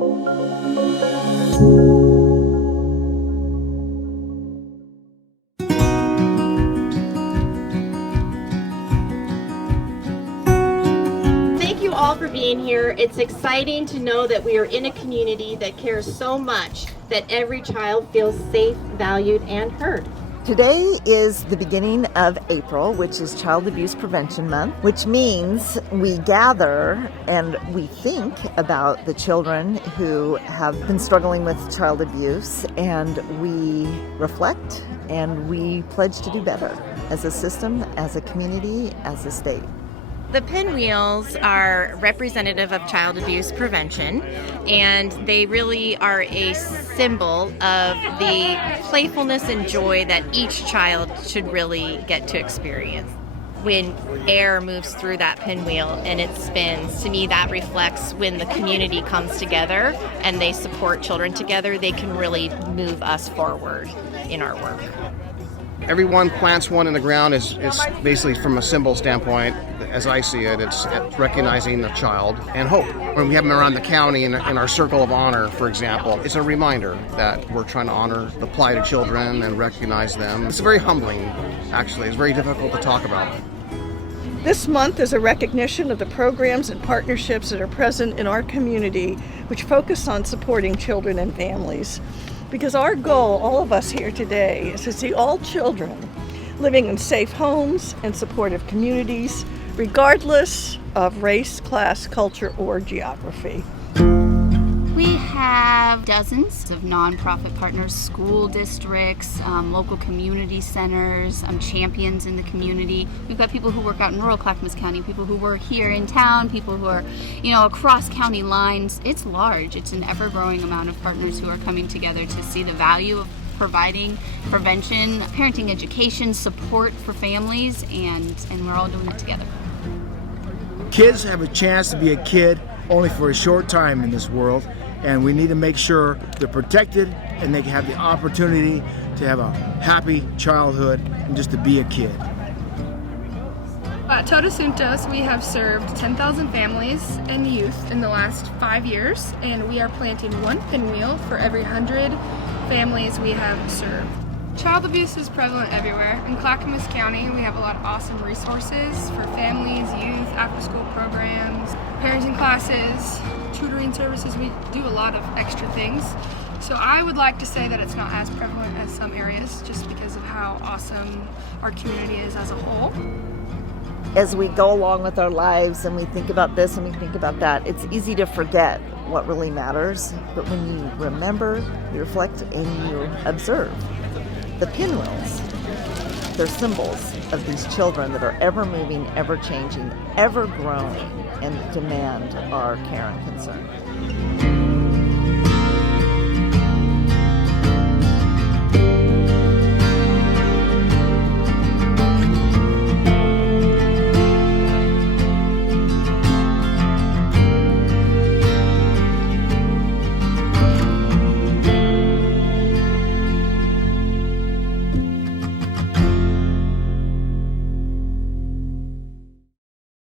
Thank you all for being here. It's exciting to know that we are in a community that cares so much that every child feels safe, valued, and heard. Today is the beginning of April, which is Child Abuse Prevention Month, which means we gather and we think about the children who have been struggling with child abuse, and we reflect and we pledge to do better as a system, as a community, as a state. The Pinwheels are representative of child abuse prevention, and they really are a symbol of the playfulness and joy that each child should really get to experience. When air moves through that pinwheel and it spins, to me that reflects when the community comes together and they support children together, they can really move us forward in our work. Everyone plants one in the ground is basically, from a symbol standpoint, as I see it, it's recognizing the child and hope. When we have them around the county in our circle of honor, for example, it's a reminder that we're trying to honor the plight of children and recognize them. It's very humbling, actually. It's very difficult to talk about. This month is a recognition of the programs and partnerships that are present in our community, which focus on supporting children and families. Because our goal, all of us here today, is to see all children living in safe homes and supportive communities, regardless of race, class, culture, or geography. We have dozens of nonprofit partners, school districts, local community centers, champions in the community. We've got people who work out in rural Clackamas County, people who work here in town, people who are, across county lines. It's large. It's an ever-growing amount of partners who are coming together to see the value of providing prevention, parenting education, support for families, and we're all doing it together. Kids have a chance to be a kid only for a short time in this world, and we need to make sure they're protected and they can have the opportunity to have a happy childhood and just to be a kid. At Todos Juntos, we have served 10,000 families and youth in the last 5 years, and we are planting one pinwheel for every 100 families we have served. Child abuse is prevalent everywhere. In Clackamas County, we have a lot of awesome resources for families, youth, after-school programs, parenting classes, tutoring services. We do a lot of extra things. So I would like to say that it's not as prevalent as some areas, just because of how awesome our community is as a whole. As we go along with our lives and we think about this and we think about that, it's easy to forget what really matters. But when you remember, you reflect, and you observe, the pinwheels, they're symbols of these children that are ever moving, ever changing, ever growing, and demand our care and concern.